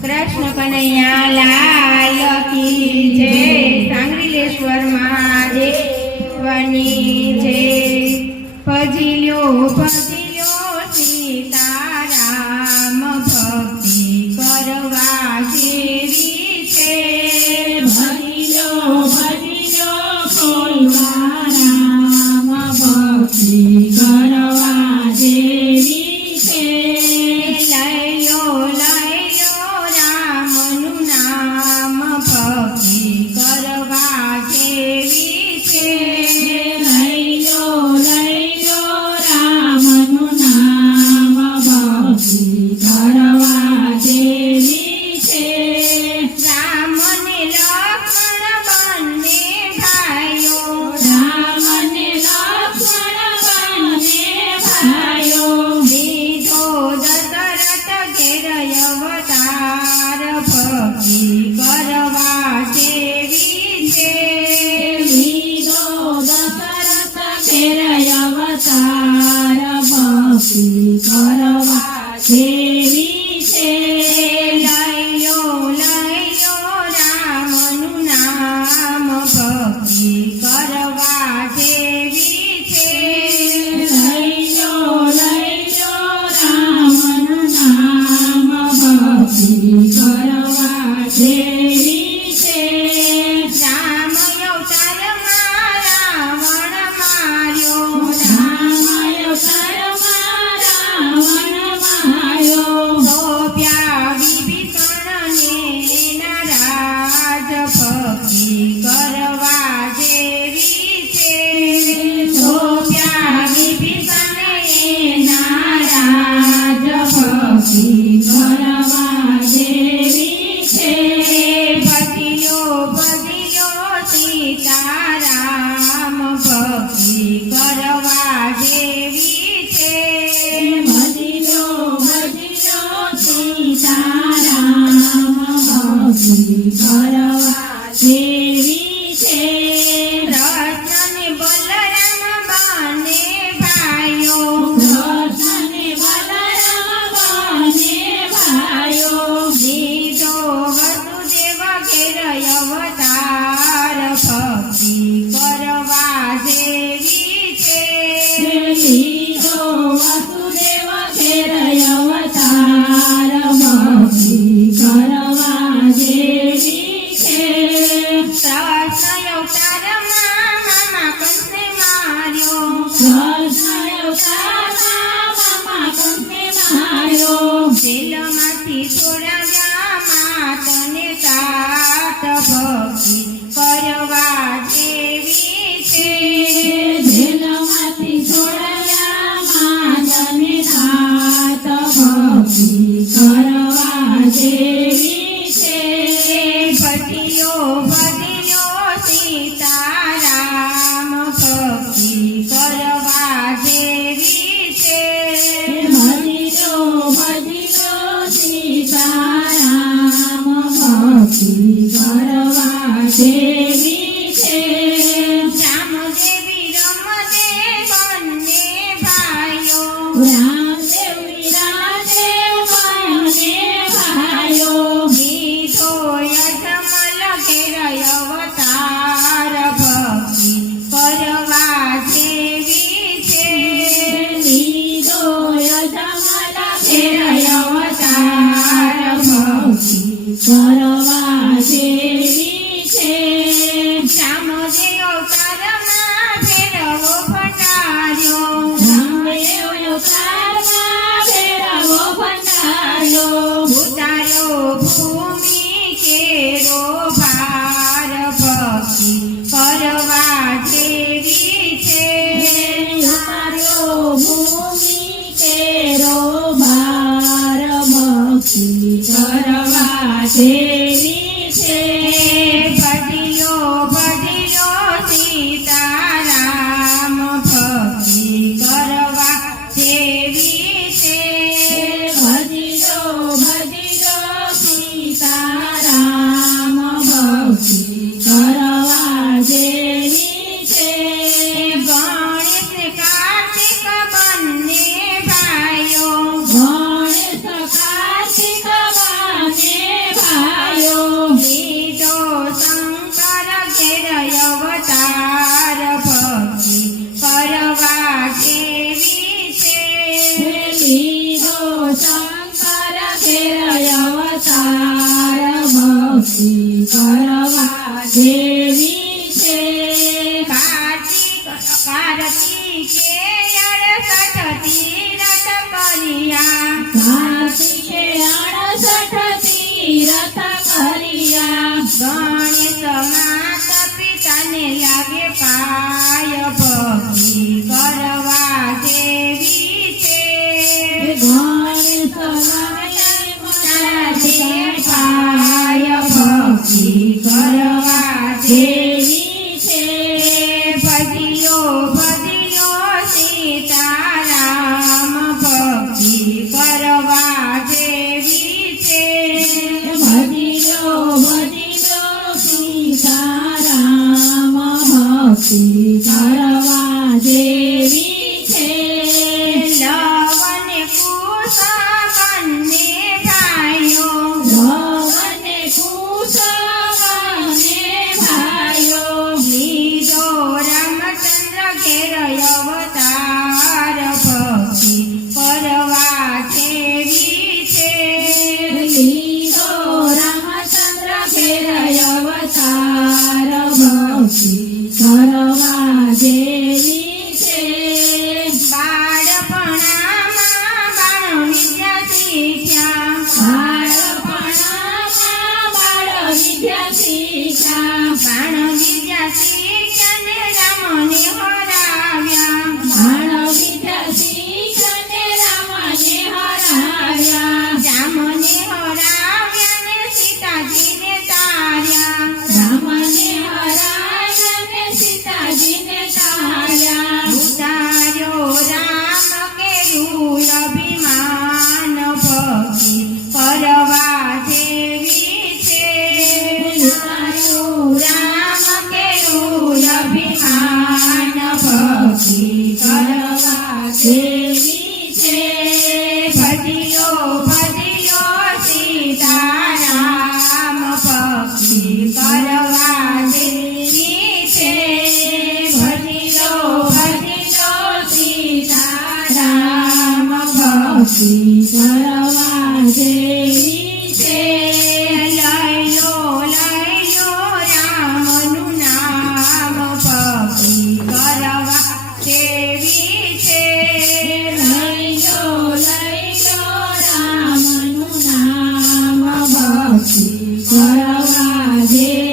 कृष्ण कन्हैया लाल की जय। सांग्रिलेश्वर महादेवनी जय। भजिल्यो भजिल्यो सीताराम भक्ति करवा जेवी छे। भजिल्यो भजिल्यो सीताराम भक्ति करवा जेवी छे। लयो लयो रामनु नाम भक्ति करवा जेवी छे। लयो लयो रामनु नाम भक्ति करवा जेवी छे। राम ने लक्ष्मण बने भाइयो। राम ने लक्ष्मण बने भाइयो। लीधो दशरथ घेर अवतार भक्ति करवा जेवी छे। लीधो दशरथ घेर अवतार भक्ति करवा जेवी छे। लयो लयो रामनु नाम भक्ति करवा जेवी छे। लयो लयो रामनु नाम भक्ति करवा जेवी छे। राम अवताરમાં રાવણ માર્યો। राम अवताરમાં रावण मार्यो। સોંપ્યા વિભીષણને નારાજ ભક્તિ કરવા જેવી છે। સોંપ્યા વિભીષણને નારાજ ભક્તિ કરવા જેવી છે। ભજ્યો ભજ્યો સીતારામ ભક્તિ કરવા જેવી છે। ભજ્યો ભજ્યો સીતારામ ભક્તિ કરવા જેવી છે। કૃષ્ણ ને બલરામ બને ભાઈઓ। કૃષ્ણ ને બલરામ બને ભાઈઓ। લીધો વસુદેવ ઘેર અવતાર ભક્તિ કરવા જેવી છે। લીધો વસુદેવ ઘેર અવતાર ભક્તિ કરવા જેવી છે। કૃષ્ણ અવતારમાં મામા કંસને માર્યો। કૃષ્ણ અવતારમાં મામા કંસને માર્યો। જેલમાંથી છોડાવ્યા માતને સાત ભક્તિ કરવા જેવી છે। જેલમાંથી છોડાયા માતને સાત ભક્તિ કરવા જેવી છે। ભજ્યો ભજ્યો સીતારામ ભક્તિ કરવા જેવી છે। ભજ્યો ભજ્યો સીતારામ ભક્તિ કરવા જેવી છે। રામ દેવી રમદે બંને ભાઈઓ। રામદેવ વિરાજે બંને ભાઈઓ। લીધો યજમલ ઘેર અવતાર ભક્તિ કરવા જેવી છે। લીધો યજમલ ઘેર અવતાર ભક્તિ કરવા જેવી છે। રામદે અવતારમાં ફેરવો ફટાર્યો। રામદેવ અવતારમાં ફેરવો ફટાર્યો। ઉતાર્યો ભૂમિ કેરો ભાર ભક્તિ કરવા જેવી છે। ઉતાર્યો ભૂમિ કેરો ભાર ભક્તિ કરવા જેવી છે। ભજ્યો ભજ્યો સીતારામ ભક્તિ કરવા જેવી છે। ભજ્યો ભજ્યો સીતારામ ભક્તિ કરવા જેવી છે। ગણેશ કાર્તિક બંને ભાઈઓ। ગણેશ શંકર ઘેર અવતાર ભક્તિ કરવા જેવી છે કાર્તિકે 68 તીરથ કર્યા કાર્તિકે 68 તીરથ કર્યા ગણેશ માતા પિતાને લાગે પાય ભક્તિ કરવા જેવી છે ગણેશ તારા જે પાય ભક્તિ કરવા જેવી છે ભજ્યો સીતારામ ભક્તિ કરવા જેવી છે ભજ્યો સીતારામ ભક્તિ કરવા જેવી છે લવન કુશ બંને ભાઈઓ લવને કુશ બંને ભાઈઓ લીધો રામચંદ્ર ઘેર અવતાર ભક્તિ કરવા જેવી છે લીધો રામચંદ્ર ઘેર અવતાર ભક્તિ કરવા જેવી છે બાળપણામાં બાળ વિદ્યા શીખ્યા બાળપણમાં બાળ વિદ્યા શીખ્યા બાળ વિદ્યા શીખ્યા ને રામને હરાવ્યા બાળ વિદ્યા શીખ્યા ને રામને હરાવ્યા રામને હરાવ્યા ને સીતાજીને તાર્યા રામને હરાવ્યા ને સીતાજીને તાર્યા ઉતાર્યો રામ કેરું અભિમાન ભક્તિ કરવા જેવી છે રામ કેરું અભિમાન ભક્તિ કરવા દેવી છે ભજ્યો સીતારામ ભક્તિ કરવા જેવી છે ભજ્યો સીતારામ ભક્તિ કરવા જેવી છે લઈ લો રામનું નામ ભક્તિ કરવા જેવી છે લઈ લો રામનું નામ ભક્તિ કરવા જેવી